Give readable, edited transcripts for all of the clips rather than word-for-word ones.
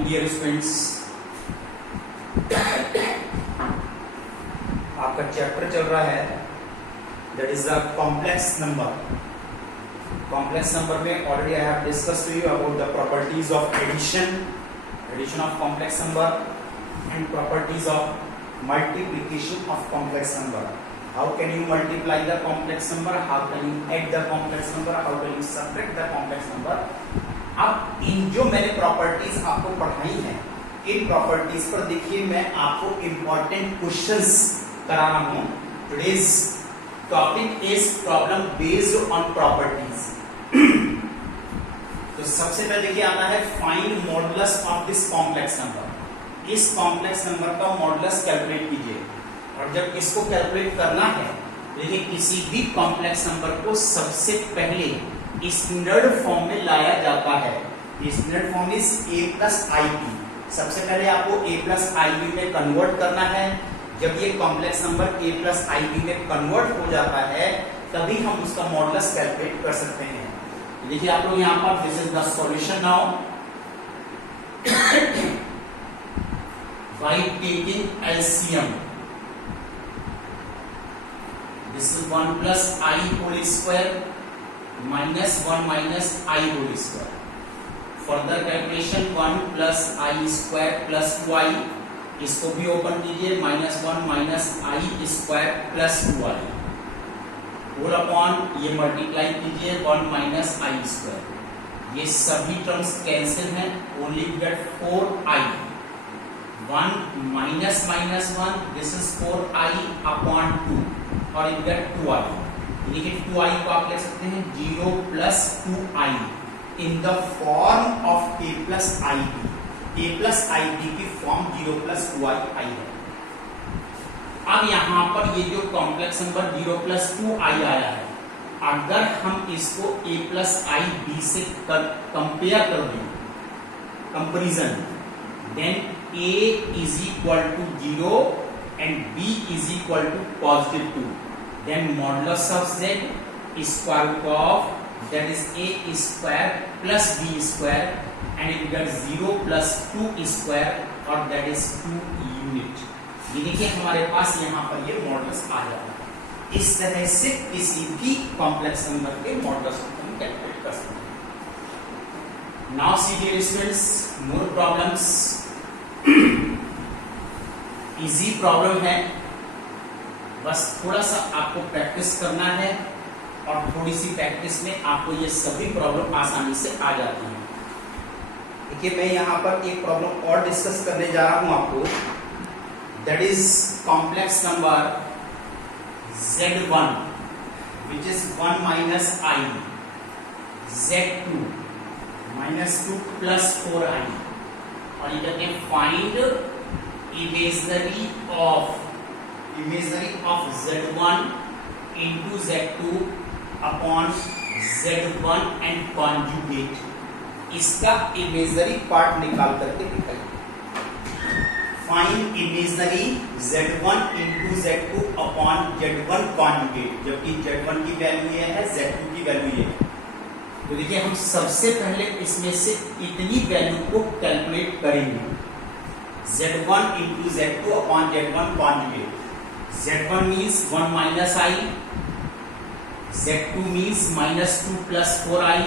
Morning dear students. आपका chapter चल रहा है that is the complex number. Complex number में already I have discussed to you about the properties of addition of complex number and properties of multiplication of complex number. How can you multiply the complex number, how can you add the complex number, how can you subtract the complex number. अब इन जो मैंने properties आपको पढ़ाई हैं, इन properties पर देखिए मैं आपको इंपॉर्टेंट क्वेश्चंस करा रहा हूं। Today's topic is problem based on properties. तो सबसे पहले देखिए आता है find modulus of this complex number. इस कॉम्प्लेक्स नंबर का मॉडुलस कैलकुलेट कीजिए। और जब इसको कैलकुलेट करना है, देखिए किसी भी कॉम्प्लेक्स नंबर को सबसे पहले स्टैंडर्ड फॉर्म में लाया जाता है। Standard form is a plus i b. सबसे पहले आपको a प्लस आई बी में कन्वर्ट करना है। जब ये complex number a plus i b में कन्वर्ट हो जाता है, तभी हम उसका मॉडुलस कैलकुलेट कर सकते हैं। देखिए आप लोग यहाँ पर this is the solution now by taking LCM. This is 1 plus i whole square minus 1 minus I whole square. Further calculation 1 plus I square plus 2I, इसको भी ओपन कीजिए, -1 minus I square plus 2I whole upon ये multiply कीजिए 1 minus I square। ये सभी terms cancel हैं, only get 4I। 1 minus minus 1 this is 4I upon 2 और you get 2I। देखिए 2I को आप लिख सकते हैं 0 plus 2I in the form of a plus i b. a plus i b की फॉर्म 0 प्लस 2I आई है। अब यहां पर ये जो कॉम्प्लेक्स नंबर 0 प्लस 2I आया है, अगर हम इसको a प्लस आई बी से कंपेयर कर दें, comparison, then a is equal to 0 and b is equal to positive 2। Then modulus of z square root of that is a square plus b square and you get 0 plus 2 square और that is 2 unit। ये देखिए हमारे पास यहाँ पर ये modulus आ जाता है। इस तरह से किसी भी कॉम्प्लेक्स नंबर के मॉडुलस को हम कैलकुलेट कर सकते हैं। Now see dear students, more problems। Easy problem है, बस थोड़ा सा आपको प्रैक्टिस करना है और थोड़ी सी प्रैक्टिस में आपको ये सभी प्रॉब्लम आसानी से आ जाती हैं। देखिए मैं यहाँ पर एक प्रॉब्लम और डिस्कस करने जा रहा हूँ आपको, that is complex number z1 which is 1 minus I, z2 -2 plus 4i और ये कहते हैं find imaginary of z1 into z2 upon z1 and conjugate। इसका इमेजनरी पार्ट निकाल करके दिखाइए। Find imaginary z1 into z2 upon z1 conjugate, जबकि z1 की वैल्यू ये है, z2 की वैल्यू ये है। तो देखिए हम सबसे पहले इसमें से इतनी वैल्यू को कैलकुलेट करेंगे, z1 into z2 upon z1 conjugate। z1 means 1 minus I, z2 means -2 plus 4i,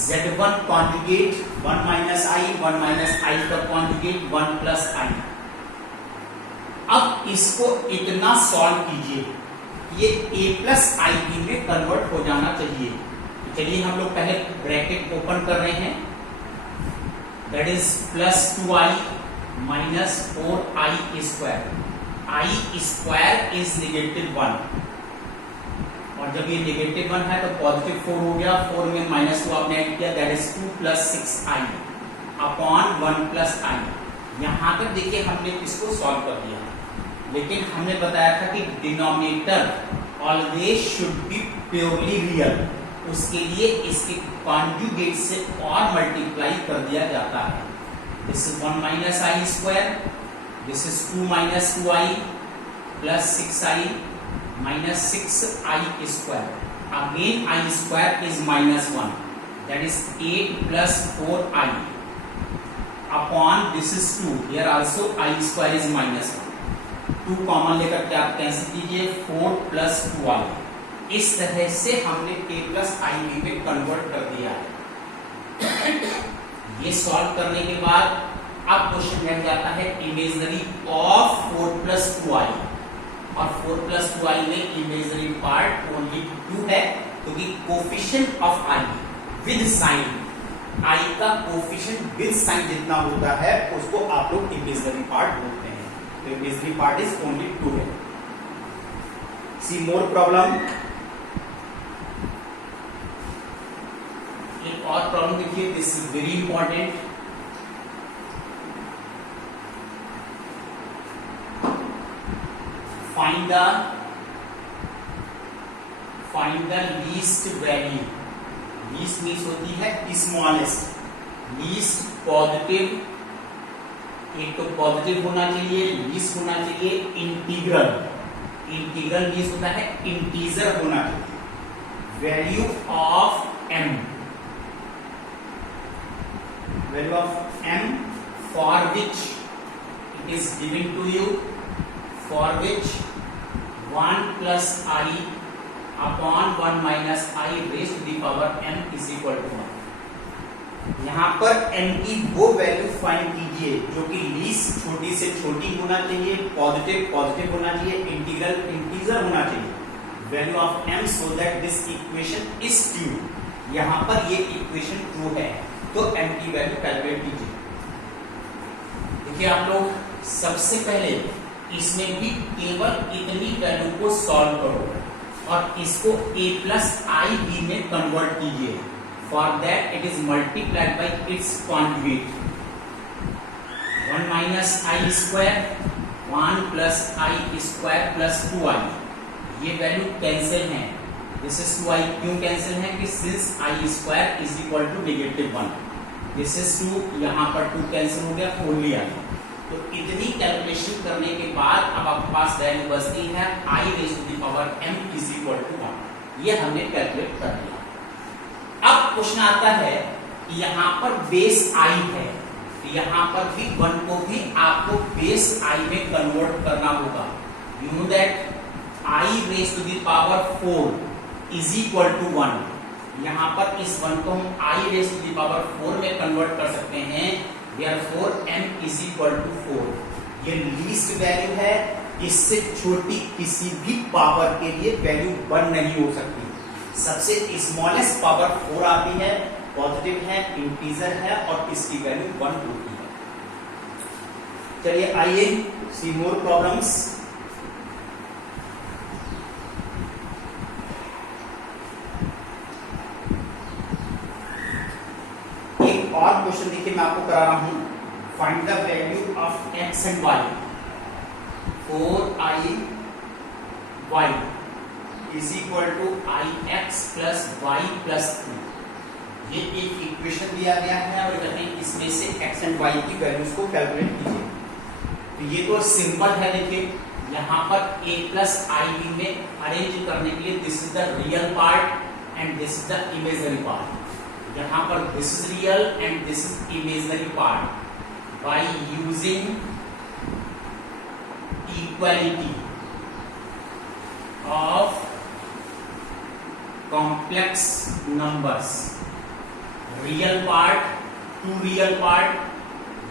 z1 conjugate 1 minus I, 1 minus I का conjugate 1 plus I। अब इसको इतना सॉल्व कीजिए, ये a plus IB में कन्वर्ट हो जाना चाहिए। चलिए हम लोग पहले ब्रैकेट ओपन कर रहे हैं, that is plus 2I minus 4I square. I square is -1 और जब ये -1 है तो पॉजिटिव 4 हो गया, 4 में -2 आपने ऐड किया, that is 2 plus 6I upon 1 plus I। यहां तक देखिए हमने इसको सॉल्व कर दिया, लेकिन हमने बताया था कि denominator always should be purely real. उसके लिए इसके कॉन्जुगेट से और मल्टीप्लाई कर दिया जाता है। This is 1 minus I square, this is 2 minus 2I plus 6I minus 6I square। Again I square is -1, that is 8 plus 4I upon this is 2, here also I square is -1, 2 common लेकर के आप cancel कीजिए, 4 plus 2i। इस तरह से हमने a plus i b में convert कर दिया है। ये सॉल्व करने के बाद अब क्वेश्चन रह जाता है इमेजिनरी ऑफ 4 प्लस 2i, और 4 प्लस 2i में इमेजिनरी पार्ट ओनली 2 है, क्योंकि coefficient of i with sign, i का कोफिशिएंट विद साइन जितना होता है उसको आप लोग इमेजिनरी पार्ट बोलते हैं। तो इमेजिनरी पार्ट इज ओनली 2 है। सी मोर प्रॉब्लम। एक और प्रॉब्लम देखिए, this is very important. Find the least value. Least means होती है स्मॉलेस्ट, लीस्ट पॉजिटिव, एक तो पॉजिटिव होना चाहिए, लीस्ट होना चाहिए इंटीग्रल, इंटीग्रल मीन्स होता है इंटीजर होना चाहिए। Value of m, value of m for which it is given to you, for which 1 plus i upon 1 minus i raise to the power m is equal to 1। यहां पर m की वो value find कीजिए जो कि least छोटी से छोटी होना चाहिए, पॉजिटिव पॉजिटिव होना चाहिए, इंटीग्रल इंटीजर होना चाहिए। Value of m so that this equation is true. यहां पर ये इक्वेशन ट्रू है, तो m की वैल्यू कैलकुलेट कीजिए। देखिए आप लोग सबसे पहले इसमें भी केवल इतनी वैल्यू को सॉल्व करो और इसको a प्लस आई बी में कन्वर्ट कीजिए। For that it is multiplied by its conjugate. 1 minus i square, 1 plus i square plus 2i, ये वैल्यू कैंसिल है। दिस इज 2i क्यों कैंसिल है कि since i square is equal to -1, this is 2, यहाँ पर 2 cancel हो गया, only I. तो इतनी कैलकुलेशन करने के बाद अब आपके पास वैल्यू बचती है i raise to the power m is equal to 1। ये हमने कैलकुलेट कर लिया। अब क्वेश्चन आता है कि यहाँ पर बेस i है, यहाँ पर भी 1 को भी आपको बेस i में कन्वर्ट करना होगा। You know that i raise to the power 4 is equal to 1। यहाँ पर इस 1 को हम i raise to the power 4 में कन्वर्ट कर सकते हैं। Therefore m is equal to 4। ये लीस्ट वैल्यू है, इससे छोटी किसी भी पावर के लिए वैल्यू 1 नहीं हो सकती। सबसे स्मॉलेस्ट पावर 4 आती है, पॉजिटिव है, इंटीजर है और इसकी वैल्यू 1 होती है। चलिए आइए सी मोर प्रॉब्लम्स। और क्वेश्चन देखिए मैं आपको करा रहा हूं। Find the value of x and y। 4i y is equal to ix plus y plus 3। ये एक इक्वेशन दिया गया है और कहते हैं इसमें से x एंड y की वैल्यूज को कैलकुलेट कीजिए। तो ये तो सिंपल है। देखिए यहाँ पर a प्लस आई बी में अरेंज करने के लिए this is the real part and this is the imaginary part. यहाँ पर this is real and this is imaginary part. By using equality of complex numbers, real part to real part,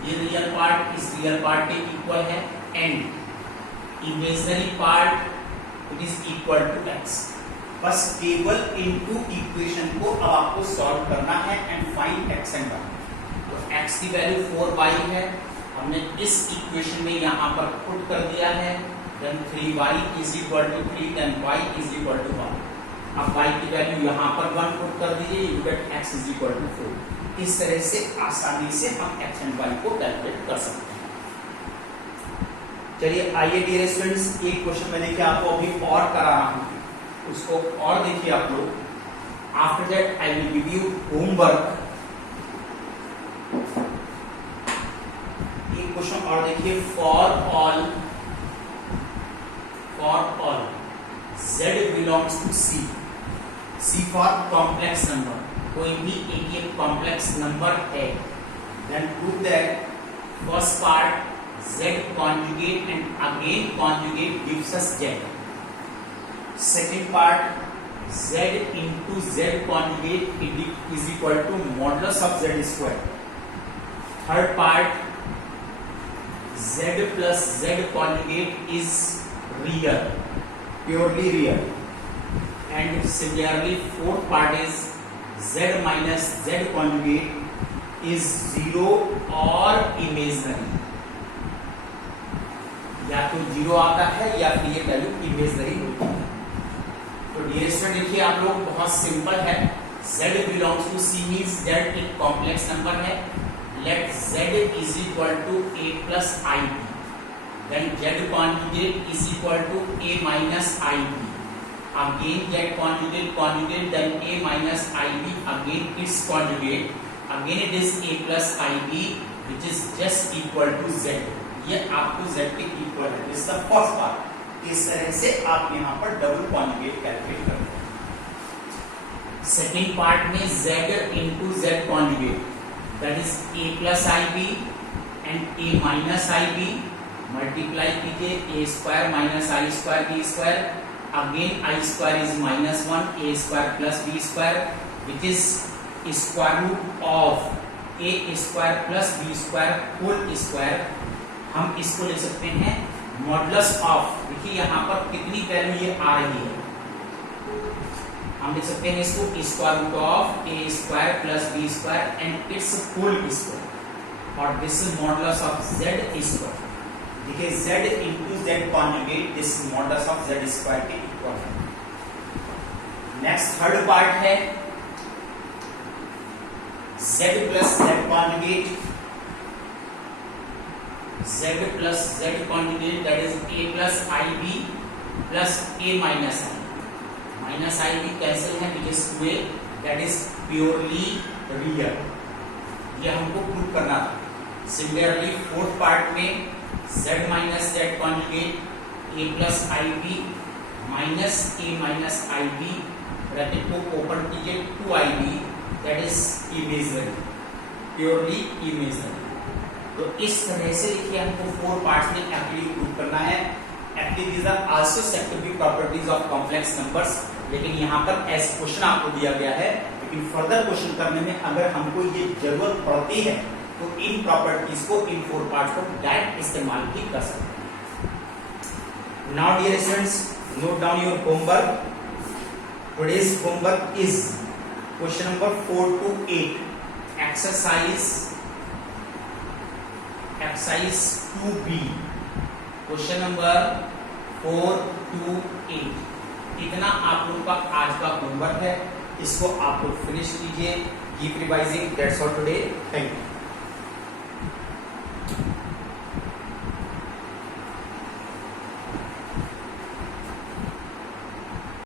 ये real part इस real part के equal है, and imaginary part it is equal to x। बस केवल into equation को अब आपको solve करना है and find x and y। तो x की वैल्यू 4y है, हमने इस इक्वेशन में यहां पर पुट कर दिया है। Then 3y is equal to 3, then y is equal to 1। अब y की वैल्यू यहां पर 1 पुट कर दीजिए, you get x is equal to 4। इस तरह से आसानी से हम x एंड y को कैलकुलेट कर सकते हैं। चलिए आइए डियर स्टूडेंट्स, एक क्वेश्चन मैं देखिए आपको अभी और करा रहा हूं, उसको और देखिए आप लोग। After that I will give you homework. एक क्वेश्चन और देखिए। For all z belongs to c for complex number, कोई भी एक कॉम्प्लेक्स नंबर है, then prove that First part z conjugate and again conjugate gives us z. Second part z into z conjugate is equal to modulus of z square. Third part z plus z conjugate is real, purely real. And similarly fourth part is z minus z conjugate is zero or imaginary, या तो zero आता है या फिर ये value imaginary होती है। तो डियर स्टूडेंट देखिए आप लोग बहुत सिंपल है, z belongs to c means z एक कॉम्प्लेक्स नंबर है। Let z is equal to a plus ib, then z conjugate is equal to a minus ib, again z conjugate then a minus ib, again it's conjugate, again it is a plus ib which is just equal to z। ये आपको z के equal है, this the first part. इस तरह से आप यहाँ पर डबल कॉन्जुगेट कैलकुलेट करते हैं। सेकेंड पार्ट में z into z conjugate, that is a plus ib and a minus ib, multiply कीजिए a square minus i square b square, again i square is minus 1 a square plus b square which is square root of a square plus b square whole square. हम इसको ले सकते हैं modulus of, देखिए यहाँ पर कितनी value ये आ रही है, हम लिख सकते हैं इसको square root of a square plus b square and its whole square, और this is modulus of z square. देखिए z into z conjugate, this modulus of z square के इक्वल है। नेक्स्ट थर्ड पार्ट है z plus z conjugate, z plus z conjugate, that is a plus ib plus a minus ib, minus ib cancel है which is 2a, that is purely real, ये हमको prove करना था। Similarly fourth part में z minus z conjugate a plus ib minus a minus ib, bracket को open कीजिए 2ib, that is imaginary, purely imaginary। तो इस तरह से देखिए हमको फोर पार्ट्स में एक्चुअली प्रूव करना है। Actually these are also said to be properties of complex numbers, लेकिन यहाँ पर ऐसे क्वेश्चन आपको दिया गया है, लेकिन फर्दर क्वेश्चन करने में अगर हमको ये जरूरत पड़ती है तो इन प्रॉपर्टीज को, इन फोर पार्ट्स को डायरेक्ट इस्तेमाल भी कर सकते हैं। Now dear students, note down your homework. Today's homework is question number 4 to 8, exercise 2b, question number 4 to 8। इतना आप लोगों का आज का होमवर्क है, इसको आप लोग फिनिश कीजिए। Keep revising, that's all today, thank you.